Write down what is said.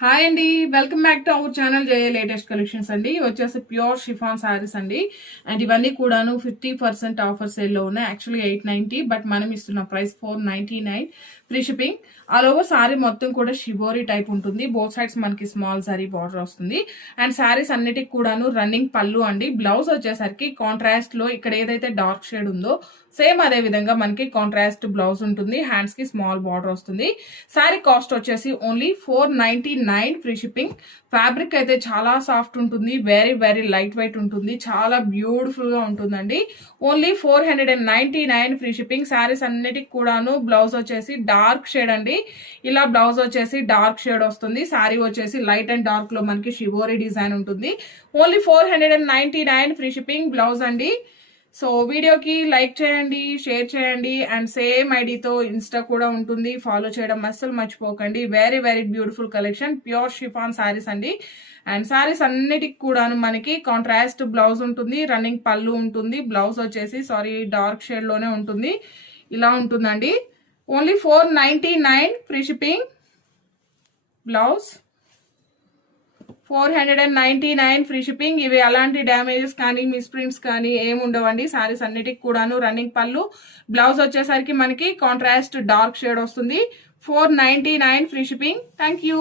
Hi అండి, welcome back to our channel Jaya latest collections అండి. వచ్చేసి ప్యూర్ షిఫాన్ సారీస్ అండి. అండ్ ఇవన్నీ కూడాను 50% ఆఫర్ సేల్లో ఉన్నాయి. యాక్చువల్లీ 890, బట్ మనం ఇస్తున్న price 499 free shipping. All over sorry మొత్తం కూడా షిబోరీ టైప్ ఉంటుంది. బోత్ సైడ్స్ మనకి స్మాల్ సారీ బార్డర్ వస్తుంది. అండ్ సారీస్ అన్నిటికి కూడాను రన్నింగ్ పళ్ళు అండి. బ్లౌజ్ వచ్చేసరికి కాంట్రాస్ట్ లో ఇక్కడ ఏదైతే డార్క్ షేడ్ ఉందో సేమ్ అదే విధంగా మనకి కాంట్రాస్ట్ బ్లౌజ్ ఉంటుంది. హ్యాండ్స్ కి స్మాల్ బార్డర్ వస్తుంది. సారీ కాస్ట్ వచ్చేసి ఓన్లీ 499 ఫ్రీ షిప్పింగ్. ఫ్యాబ్రిక్ అయితే చాలా సాఫ్ట్ ఉంటుంది, వెరీ వెరీ లైట్ వెయిట్ ఉంటుంది, చాలా బ్యూటిఫుల్ గా ఉంటుందండి. Only 499 free shipping. సారీస్ అన్నిటికి కూడాను బ్లౌజ్ వచ్చేసి డార్క్ షేడ్ అండి. ఇలా బ్లౌజ్ వచ్చేసి డార్క్ షేడ్ వస్తుంది. సారీ వచ్చేసి లైట్ అండ్ డార్క్ లో మనకి షిబోరీ డిజైన్ ఉంటుంది. ఓన్లీ 499 ఫ్రీ షిప్పింగ్ బ్లౌజ్ అండి. సో వీడియోకి లైక్ చేయండి, షేర్ చేయండి, అండ్ సేమ్ ఐడితో ఇన్స్టా కూడా ఉంటుంది, ఫాలో చేయడం అస్సలు మర్చిపోకండి. Very very beautiful collection, pure chiffon saris అండి. అండ్ సారీస్ అన్నిటికి కూడాను మనకి కాంట్రాస్ట్ బ్లౌజ్ ఉంటుంది, రన్నింగ్ పళ్ళు ఉంటుంది. బ్లౌజ్ వచ్చేసి డార్క్ షేడ్ లోనే ఉంటుంది. ఇలా ఉంటుందండి. Only 499 free shipping blouse. 499 free shipping. ఇవి అలాంటి డ్యామేజెస్ కానీ మిస్ప్రింట్స్ కానీ ఏమి ఉండవండి. సారీస్ అన్నిటికి కూడాను రన్నింగ్ పళ్ళు. బ్లౌజ్ వచ్చేసరికి మనకి కాంట్రాస్ట్ డార్క్ షేడ్ వస్తుంది. 499 ఫ్రీ షిప్పింగ్. Thank you.